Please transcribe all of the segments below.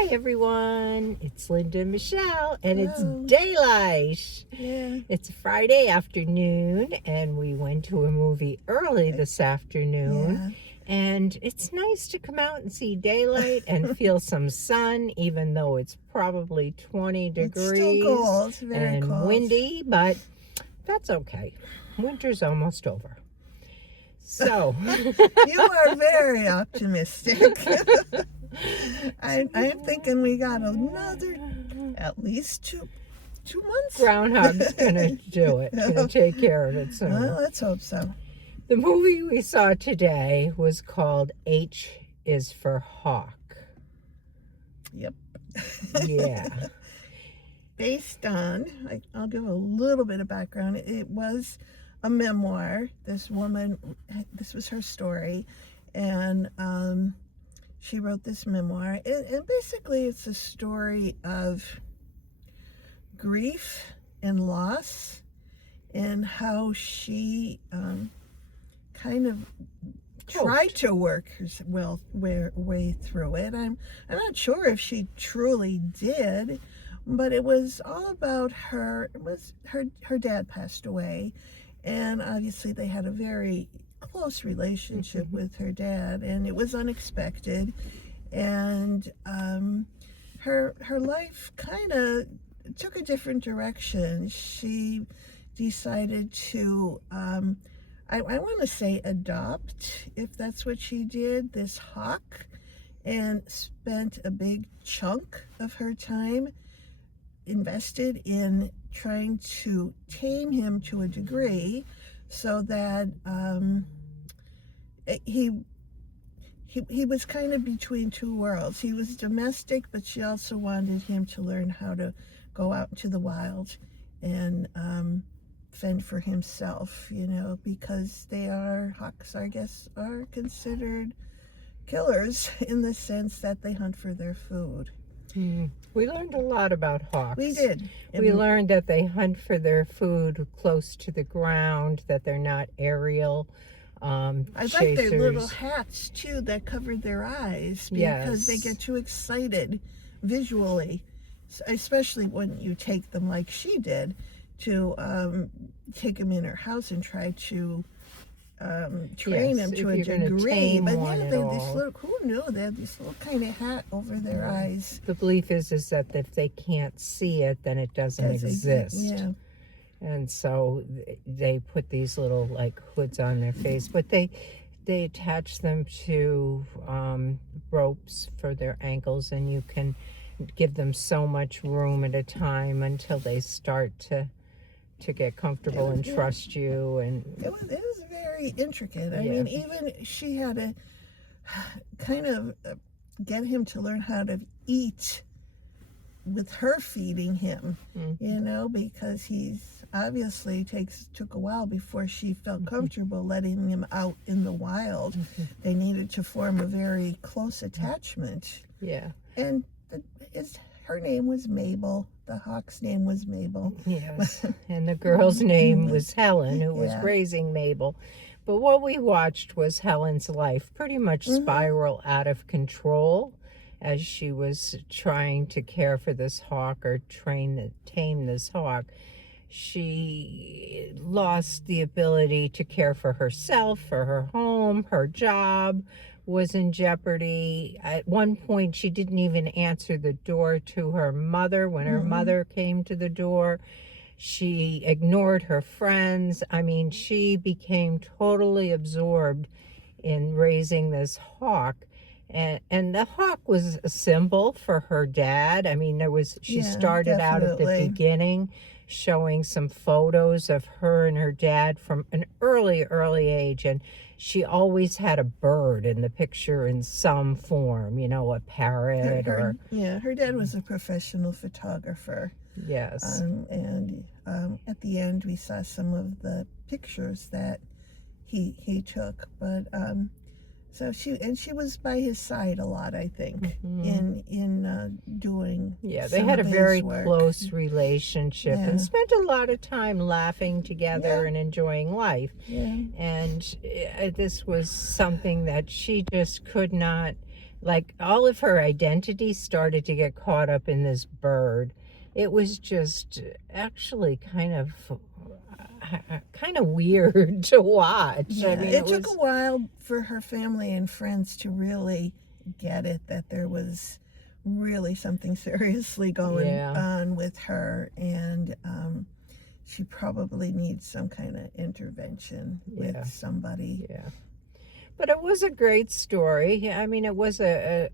Hi everyone, it's Linda and Michelle, and Hello. It's daylight. Yeah. It's Friday afternoon, and we went to a movie early this afternoon. Yeah. And it's nice to come out and see daylight and feel some sun, even though it's probably 20 degrees It's still cold. It's very and cold. windy, but that's okay. Winter's almost over. So You are very optimistic. I'm thinking we got another at least two months. Groundhog's gonna do it. Gonna take care of it soon. Well, let's hope so. The movie we saw today was called H is for Hawk. Yep. Yeah. Based on, I'll give a little bit of background. It was a memoir. This woman, this was her story, and she wrote this memoir. And basically, it's a story of grief and loss, and how she kind of tried to work her way through it. I'm not sure if she truly did, but it was all about her. It was her dad passed away, and obviously they had a very close relationship with her dad, and it was unexpected. And her life kind of took a different direction. She decided to I want to say adopt, if that's what she did, this hawk, and spent a big chunk of her time invested in trying to tame him to a degree, so that he was kind of between two worlds. He was domestic, but she also wanted him to learn how to go out into the wild and fend for himself, because hawks, I guess, are considered killers in the sense that they hunt for their food. We learned a lot about hawks. We did. We learned that they hunt for their food close to the ground, that they're not aerial I chasers. like their little hats too that covered their eyes, because they get too excited visually, especially when you take them like she did, to take them in her house and try to train them to a degree. But who knew they had this little kind of hat over their eyes. The belief is that if they can't see it, then it doesn't exist. Yeah. And so they put these little hoods on their face, but they attach them to ropes for their ankles, and you can give them so much room at a time until they start to get comfortable and trust you. And it was very intricate. I mean, even she had to kind of get him to learn how to eat with her feeding him, because he's obviously took a while before she felt comfortable letting him out in the wild. They needed to form a very close attachment. Yeah. And her name was Mabel. The hawk's name was Mabel. Yes. And the girl's name was Helen, who was raising Mabel. But what we watched was Helen's life pretty much spiral out of control as she was trying to care for this hawk, or tame this hawk. She lost the ability to care for herself, for her home. Her job was in jeopardy. At one point, she didn't even answer the door to her mother when her mother came to the door. She ignored her friends. I mean, she became totally absorbed in raising this hawk. And the hawk was a symbol for her dad. I mean, she started out at the beginning showing some photos of her and her dad from an early age, and she always had a bird in the picture in some form, a parrot. Her dad was a professional photographer. Yes. And at the end we saw some of the pictures that he took, but so she was by his side a lot, I think, in doing. Yeah, they had a very close relationship and spent a lot of time laughing together and enjoying life. Yeah. And this was something that she just could not Like all of her identity started to get caught up in this bird. It was just actually kind of weird to watch. Yeah, I mean, it took a while for her family and friends to really get it, that there was really something seriously going on with her, and she probably needs some kind of intervention with somebody. Yeah. But it was a great story. I mean, it was as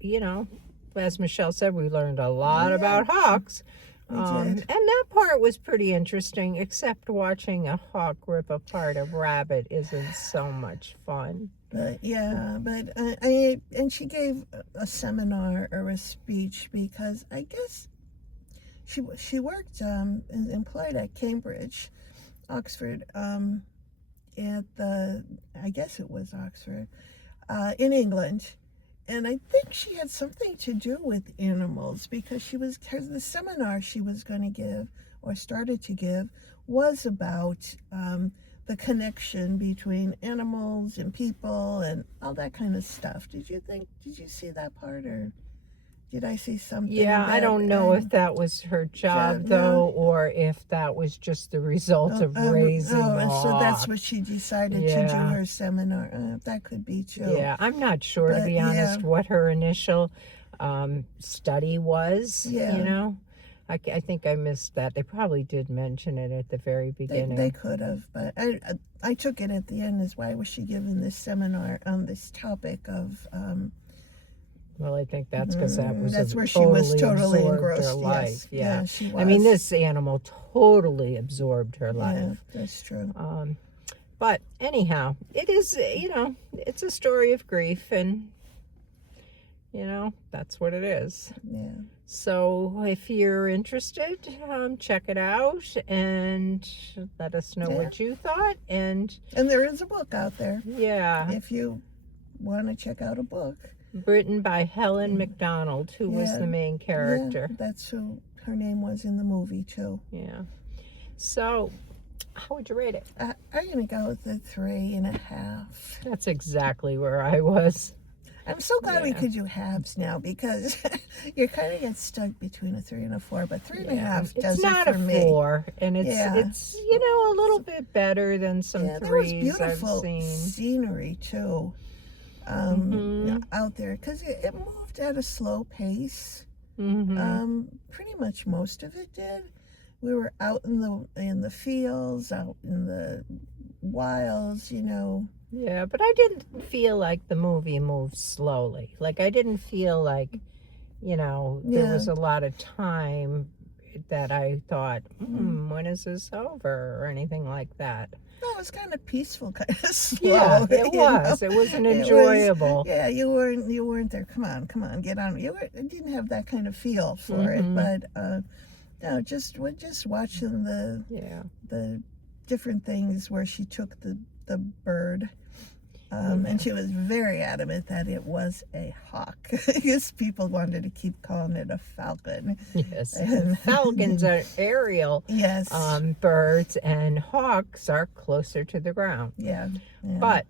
Michelle said, we learned a lot about hawks. We did. And that part was pretty interesting, except watching a hawk rip apart a rabbit isn't so much fun. But and she gave a seminar or a speech, because I guess she worked employed at Cambridge, Oxford, at I guess it was Oxford, in England. And I think she had something to do with animals, because the seminar she was going to give, or started to give, was about the connection between animals and people and all that kind of stuff. Did you see that part, or did I see something? Yeah, I don't know if that was her job, though, or if that was just the result of raising hawks. So that's what she decided to do her seminar. That could be too. Yeah, I'm not sure, to be honest, what her initial study was, I think I missed that. They probably did mention it at the very beginning. They could have, but I took it at the end as, why was she giving this seminar on this topic of... well, I think that's because that's where she was totally engrossed. Her life. Yeah, she was. I mean, this animal totally absorbed her life. Yeah, that's true. But anyhow, it is, it's a story of grief, and that's what it is. Yeah. So if you're interested, check it out and let us know what you thought. And there is a book out there. Yeah. If you want to check out a book. Written by Helen McDonald, who was the main character. Yeah, that's who her name was in the movie, too. Yeah. So, how would you rate it? I'm going to go with a 3.5. That's exactly where I was. I'm so glad we could do halves now, because you kind of get stuck between a 3 and a 4, but 3.5 does it for me. It's not a 4, and it's a little bit better than some 3s there was beautiful I've seen. Scenery too, out there, because it moved at a slow pace. Pretty much most of it did. We were out in the fields, out in the wilds, Yeah, but I didn't feel like the movie moved slowly. Like, I didn't feel like, there was a lot of time that I thought, when is this over, or anything like that. No, it was kind of peaceful, kind of slow. Yeah, it was. It wasn't enjoyable. You weren't there. Come on, get on. You didn't have that kind of feel for it, but no, we're just watching the different things where she took the bird. And she was very adamant that it was a hawk, because people wanted to keep calling it a falcon. Yes, falcons are aerial birds, and hawks are closer to the ground. Yeah. But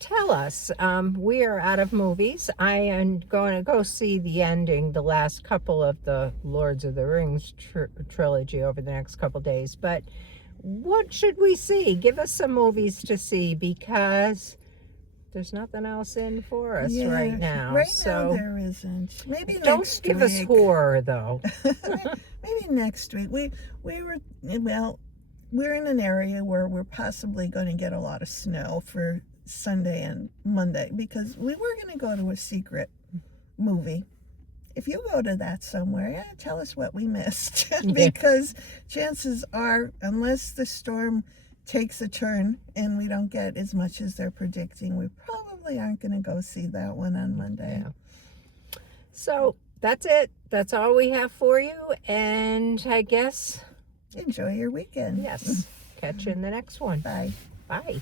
tell us, we are out of movies. I am going to go see the ending, the last couple of the Lords of the Rings trilogy over the next couple days. But what should we see? Give us some movies to see, because there's nothing else in for us right now. Right now there isn't. Maybe next week. Don't give us horror, though. Maybe next week. We're in an area where we're possibly going to get a lot of snow for Sunday and Monday, because we were going to go to a secret movie. If you go to that somewhere, tell us what we missed. Because chances are, unless the storm takes a turn and we don't get as much as they're predicting, we probably aren't going to go see that one on Monday. Yeah. So that's it. That's all we have for you. And I guess... enjoy your weekend. Yes. Catch you in the next one. Bye. Bye.